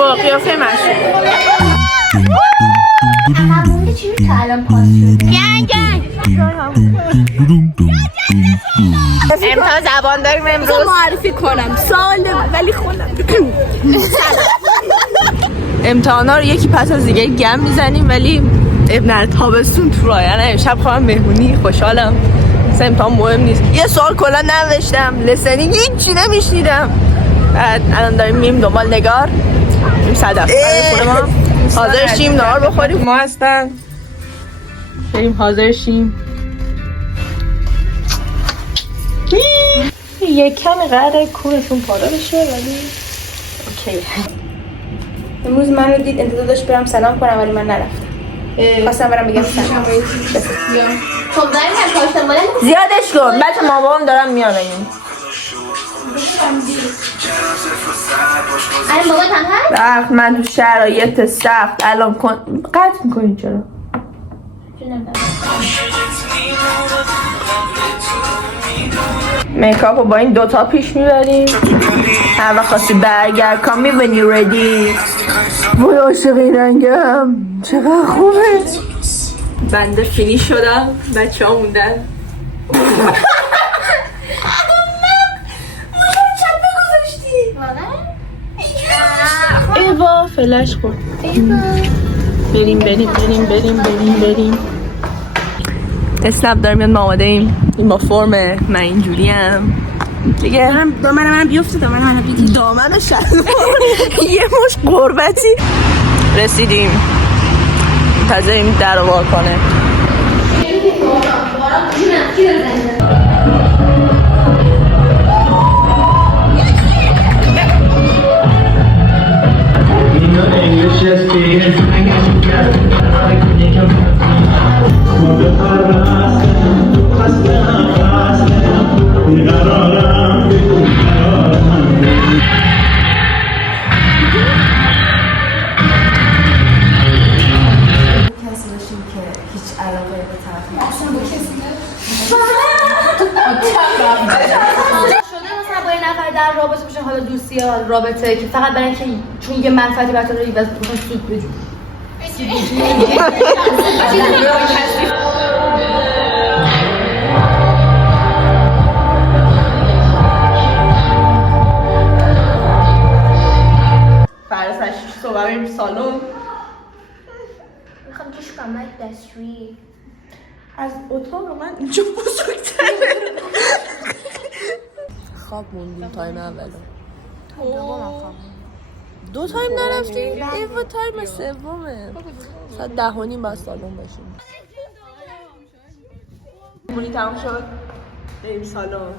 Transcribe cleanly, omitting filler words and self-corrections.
با قیافه مشهور. همونده چی تا الان پاس شده؟ گنگ امتحان زبان داریم امروز. معرفی کنم سال ولی خودم امتحانا رو یکی پس از دیگه گم میزنیم ولی ابن تابستون تو راه. یعنی امشب خواهم مهمونی خوشحالم. مثلا امتحان مهم نیست. یه سوال کلا نوشتم لسنی هیچی نمیشنیدم. بعد الان داریم میریم دنبال نگار. این صدف خونه ما حاضر شیم نهار بخوریم. ما هستن بریم حاضر شیم. یک کمی قدر کورتون پاره بشه ولی اوکی. امروز من رو دید انتظار داشت برم سلام کنم ولی من نرفتم. خواستم برم بگم سلام. خب داریم هم پاشتم بالا زیادش کن بچه ما بابام دارم میان این الان بابات هم هست؟ وقت من تو شرایط سخت الان قطع میکنین چرا؟ میکاپ رو با این دوتا پیش میبریم. هر وقت خواستی برگرد کام میبینی ردی. وای عاشق این رنگم چقدر خوبه. بنده فینیش شدم بچه ها موندن. ایوا فلش خورد. بریم اسنپ دارم میاد ما آماده ایم. این با فرم من اینجوریم دیگه. دامن من بیفته دامن من بگیر. دامن شلوار یه مش قربتی. رسیدیم منتظریم در رو وا کنه. در رابطه بشه حالا دوستی یا رابطه که فقط برای اینکه چون یه منفعتی براتون داره بس بخوام سود بجو. فردا ساعت 6 صبح بریم سالن. میخوام چیش کنم دستشویی از اتاق من اینجا بزرگتره. خواب موندیم تایم اولو. دو تایم نرفتیم؟ ایوا تایم سومه. ساعت 10:30 باید سالن باشیم. مهمونی تمام شد. بریم سالن.